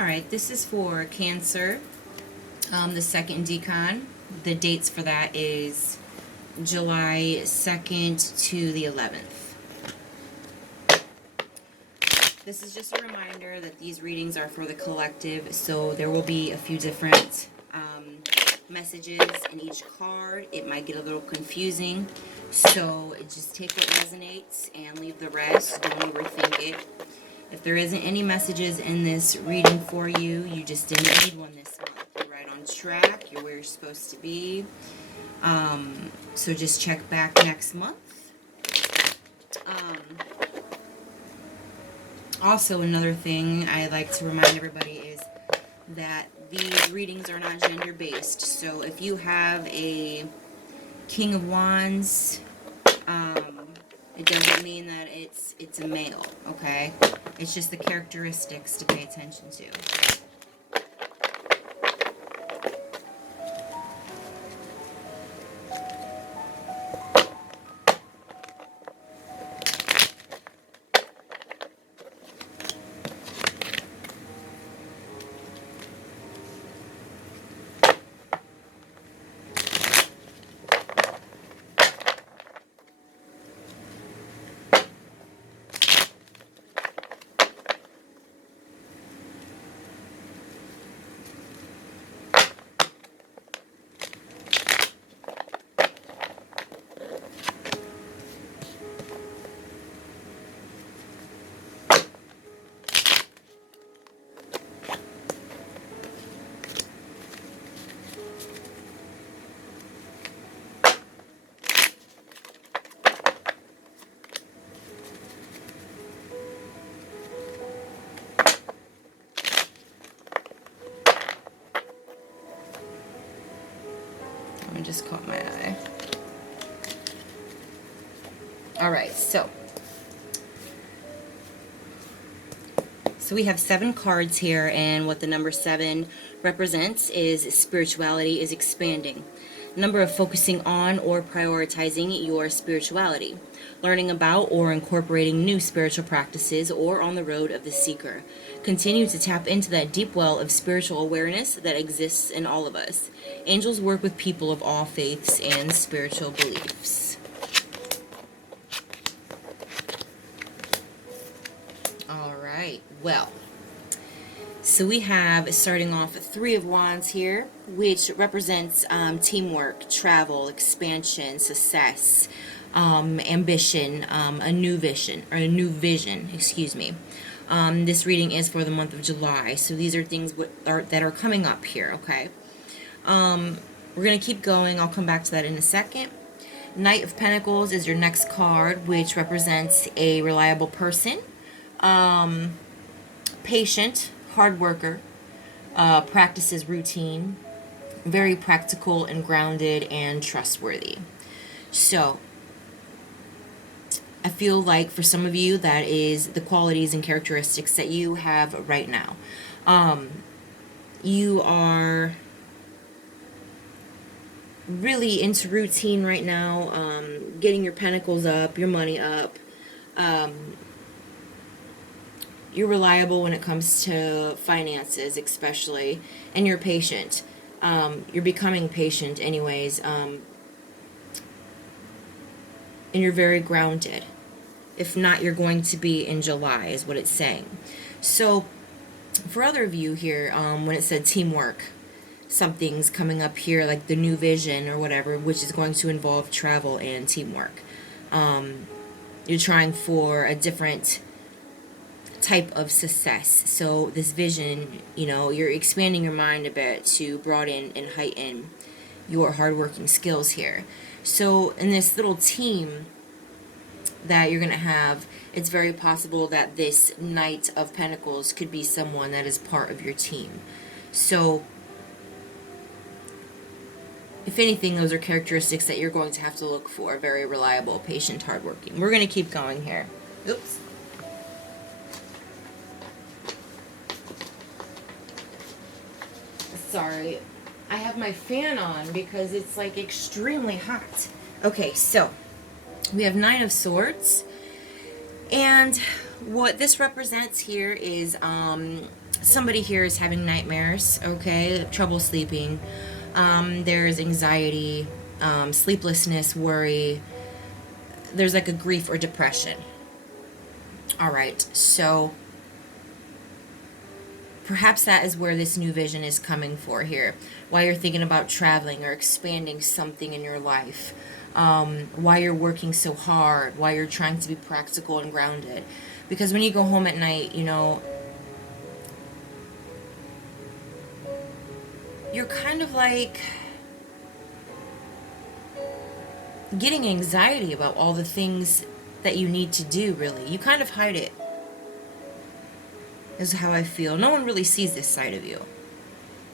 Alright, this is for Cancer, the second Decan. The dates for that is July 2nd to the 11th. This is just a reminder that these readings are for the collective, so there will be a few different messages in each card. It might get a little confusing, so just take what resonates and leave the rest. Don't overthink it. If there isn't any messages in this reading for you, you just didn't need one this month. You're right on track. You're where you're supposed to be. So just check back next month. Also, another thing I like to remind everybody is that these readings are not gender-based. So if you have a King of Wands, it doesn't mean that it's a male, okay? It's just the characteristics to pay attention to. I just caught my eye. Alright, so we have 7 cards here, and what the number 7 represents is spirituality is expanding. Number of focusing on or prioritizing your spirituality, learning about or incorporating new spiritual practices, or on the road of the seeker. Continue to tap into that deep well of spiritual awareness that exists in all of us. Angels work with people of all faiths and spiritual beliefs. Alright, well, so we have, starting off, 3 of Wands here, which represents teamwork, travel, expansion, success, ambition, a new vision, excuse me. This reading is for the month of July, so these are things that are coming up here, okay? We're going to keep going. I'll come back to that in a second. Knight of Pentacles is your next card, which represents a reliable person, patient, hard worker, practices routine, very practical and grounded and trustworthy. So I feel like for some of you that is the qualities and characteristics that you have right now. You are really into routine right now, getting your pentacles up, your money up. You're reliable when it comes to finances, especially, and you're patient. You're becoming patient anyways, and you're very grounded. If not, you're going to be in July, is what it's saying. So, for other of you here, when it said teamwork, something's coming up here, like the new vision or whatever, which is going to involve travel and teamwork. You're trying for a different type of success. So this vision, you know, you're expanding your mind a bit to broaden and heighten your hardworking skills here. So in this little team that you're going to have, it's very possible that this Knight of Pentacles could be someone that is part of your team. So if anything, those are characteristics that you're going to have to look for. Very reliable, patient, hardworking. We're going to keep going here. Oops. Sorry, I have my fan on because it's like extremely hot. Okay, so we have 9 of Swords, and what this represents here is Somebody here is having nightmares, okay? Trouble sleeping. There's anxiety, sleeplessness, worry. There's like a grief or depression. All right, so perhaps that is where this new vision is coming for here. Why you're thinking about traveling or expanding something in your life. Why you're working so hard. Why you're trying to be practical and grounded. Because when you go home at night, you know, you're kind of like getting anxiety about all the things that you need to do, really. You kind of hide it, is how I feel. No one really sees this side of you.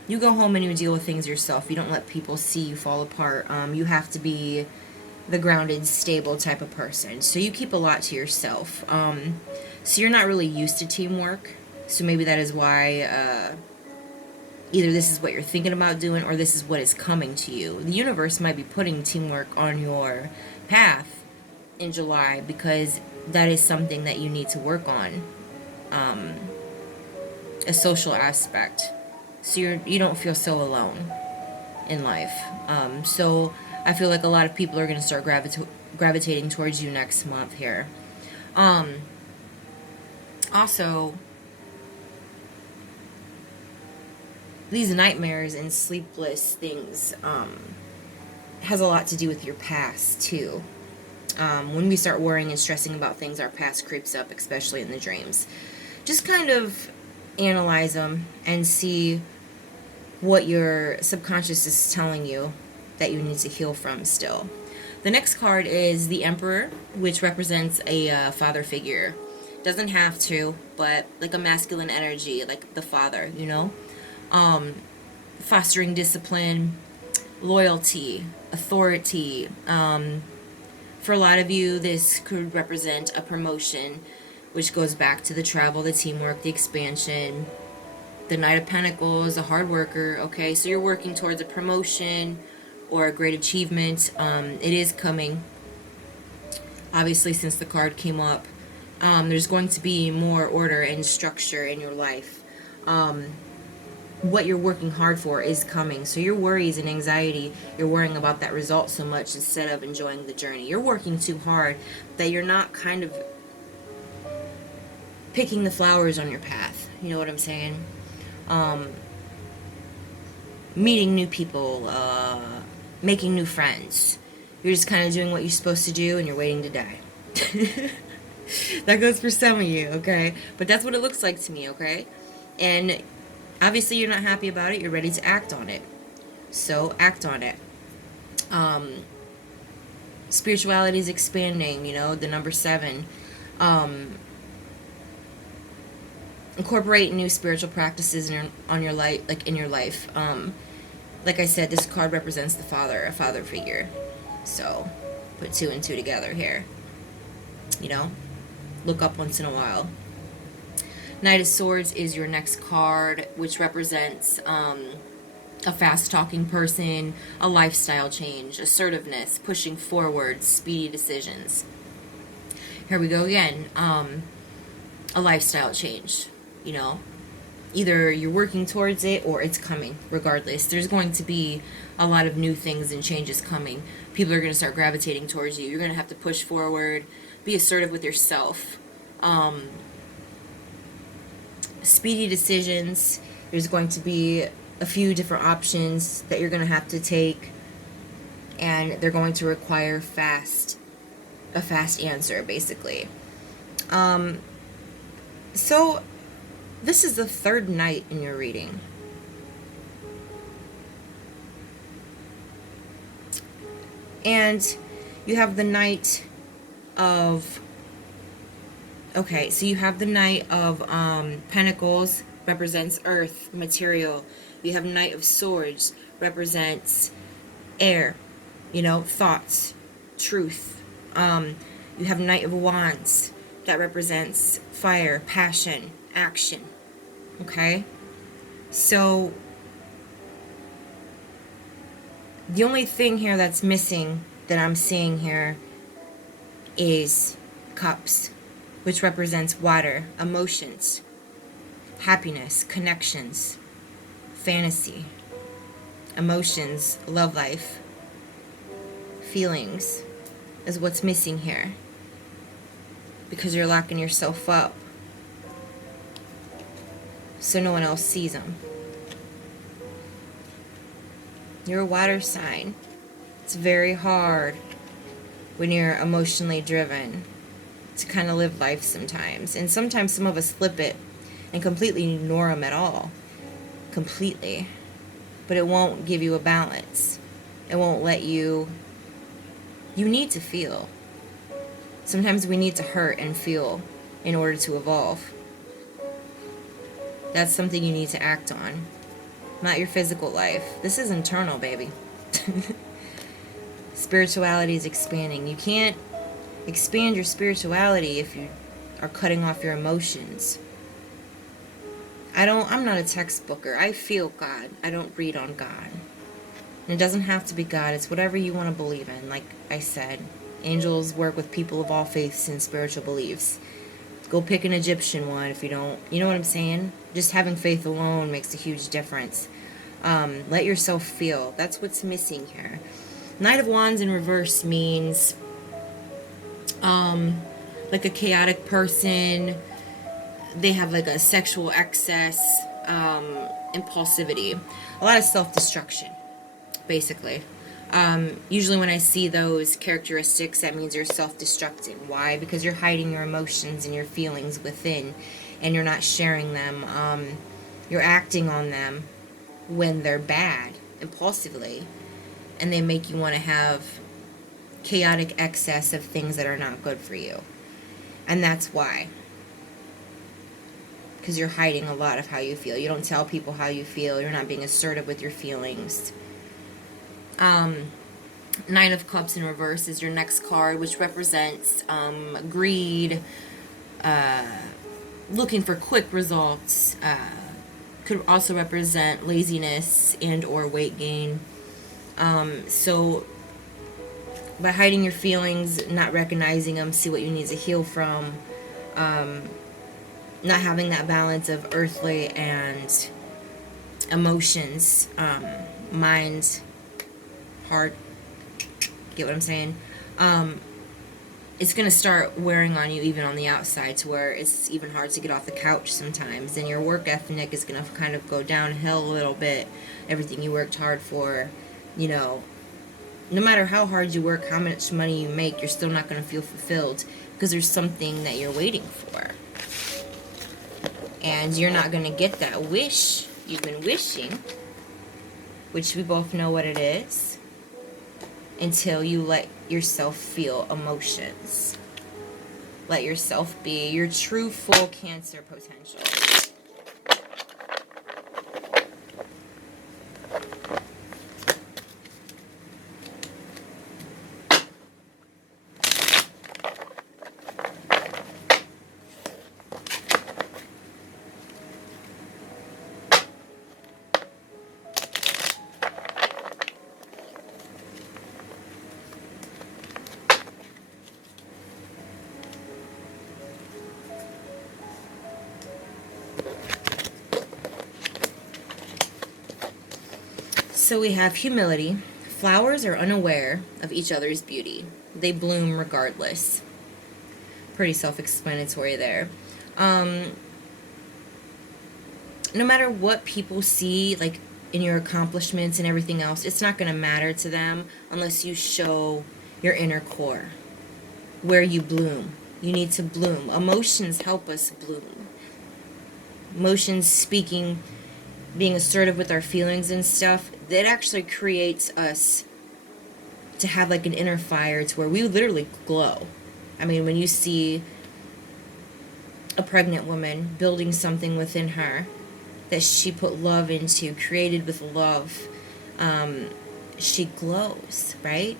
You go home and you deal with things yourself. You don't let people see you fall apart. You have to be the grounded, stable type of person. So you keep a lot to yourself. So you're not really used to teamwork. So maybe that is why either this is what you're thinking about doing or this is what is coming to you. The universe might be putting teamwork on your path in July because that is something that you need to work on. A social aspect. So you don't feel so alone in life. So I feel like a lot of people are going to start gravitating towards you next month here. Also, these nightmares and sleepless things has a lot to do with your past too. When we start worrying and stressing about things, our past creeps up, especially in the dreams. Just kind of analyze them and see what your subconscious is telling you that you need to heal from still. The next card is the Emperor, which represents a father figure. Doesn't have to, but like a masculine energy, like the father, you know? Fostering discipline, loyalty, authority. For a lot of you, this could represent a promotion, which goes back to the travel, the teamwork, the expansion. The Knight of Pentacles, a hard worker, okay? So you're working towards a promotion or a great achievement. It is coming. Obviously, since the card came up, there's going to be more order and structure in your life. What you're working hard for is coming. So your worries and anxiety, you're worrying about that result so much instead of enjoying the journey. You're working too hard that you're not kind of picking the flowers on your path. You know what I'm saying? Meeting new people, making new friends. You're just kind of doing what you're supposed to do and you're waiting to die. That goes for some of you, okay? But that's what it looks like to me, okay? And obviously you're not happy about it. You're ready to act on it. So act on it. Spirituality is expanding, you know, the number 7. Incorporate new spiritual practices in your life. Like I said, this card represents the father, a father figure. So put 2 and 2 together here. You know, look up once in a while. Knight of Swords is your next card, which represents a fast-talking person, a lifestyle change, assertiveness, pushing forward, speedy decisions. Here we go again. A lifestyle change. You know, either you're working towards it or it's coming. Regardless, there's going to be a lot of new things and changes coming. People are going to start gravitating towards you. You're going to have to push forward, be assertive with yourself. Speedy decisions. There's going to be a few different options that you're going to have to take, and they're going to require a fast answer, basically. So this is the 3rd night in your reading. And you have the Knight of... Okay, so you have the Knight of Pentacles, represents earth, material. You have Knight of Swords, represents air, you know, thoughts, truth. You have Knight of Wands, that represents fire, passion, action. Okay? So the only thing here that's missing that I'm seeing here is Cups, which represents water, emotions. happiness, connections, fantasy, emotions, love life, feelings is what's missing here. Because you're locking yourself up so no one else sees them. You're a water sign. It's very hard when you're emotionally driven to kind of live life sometimes. And sometimes some of us flip it and completely ignore them at all. Completely. But it won't give you a balance. It won't let you... You need to feel. Sometimes we need to hurt and feel in order to evolve. That's something you need to act on. Not your physical life. This is internal, baby. Spirituality is expanding. You can't expand your spirituality if you are cutting off your emotions. I'm not a textbooker. I feel God. I don't read on God. And it doesn't have to be God. It's whatever you want to believe in. Like I said, angels work with people of all faiths and spiritual beliefs. Go pick an Egyptian one if you don't. You know what I'm saying? Just having faith alone makes a huge difference. Let yourself feel. That's what's missing here. Knight of Wands in reverse means like a chaotic person. They have like a sexual excess, impulsivity, a lot of self-destruction, basically. Usually when I see those characteristics, that means you're self-destructing. Why? Because you're hiding your emotions and your feelings within, and you're not sharing them. You're acting on them when they're bad, impulsively, and they make you want to have chaotic excess of things that are not good for you. And that's why. Because you're hiding a lot of how you feel. You don't tell people how you feel. You're not being assertive with your feelings. Nine of Cups in reverse is your next card, which represents greed, looking for quick results. Could also represent laziness and or weight gain. So by hiding your feelings, not recognizing them, see what you need to heal from, not having that balance of earthly and emotions, mind, heart, get what I'm saying? It's going to start wearing on you even on the outside, to where it's even hard to get off the couch sometimes, and your work ethic is going to kind of go downhill a little bit. Everything you worked hard for, you know, no matter how hard you work, how much money you make, you're still not going to feel fulfilled, because there's something that you're waiting for. And you're not going to get that wish you've been wishing, which we both know what it is, until you let yourself feel emotions. Let yourself be your true full Cancer potential. So we have humility. Flowers are unaware of each other's beauty. They bloom regardless. Pretty self-explanatory there. No matter what people see, like in your accomplishments and everything else, it's not going to matter to them unless you show your inner core, where you bloom. You need to bloom. Emotions help us bloom. Emotions, speaking, being assertive with our feelings and stuff, that actually creates us to have like an inner fire to where we literally glow. I mean, when you see a pregnant woman building something within her that she put love into, created with love, she glows, right?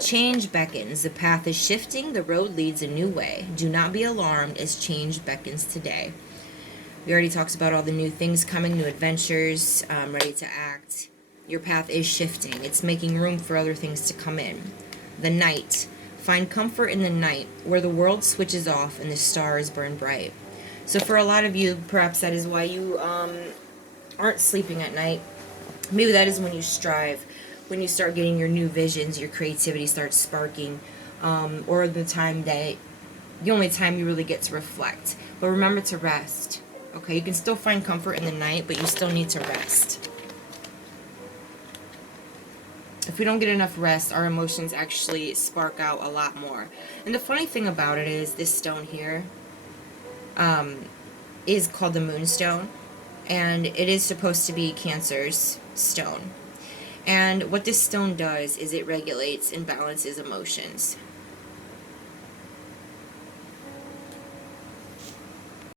Change beckons. The path is shifting. The road leads a new way. Do not be alarmed as change beckons today. We already talked about all the new things coming, new adventures, ready to act. Your path is shifting. It's making room for other things to come in. The Knight. Find comfort in the night, where the world switches off and the stars burn bright. So for a lot of you, perhaps that is why you aren't sleeping at night. Maybe that is when you strive, when you start getting your new visions, your creativity starts sparking, or the only time you really get to reflect. But remember to rest. Okay, you can still find comfort in the night, but you still need to rest. If we don't get enough rest, our emotions actually spark out a lot more. And the funny thing about it is, this stone here is called the Moonstone, and it is supposed to be Cancer's stone. And what this stone does is it regulates and balances emotions.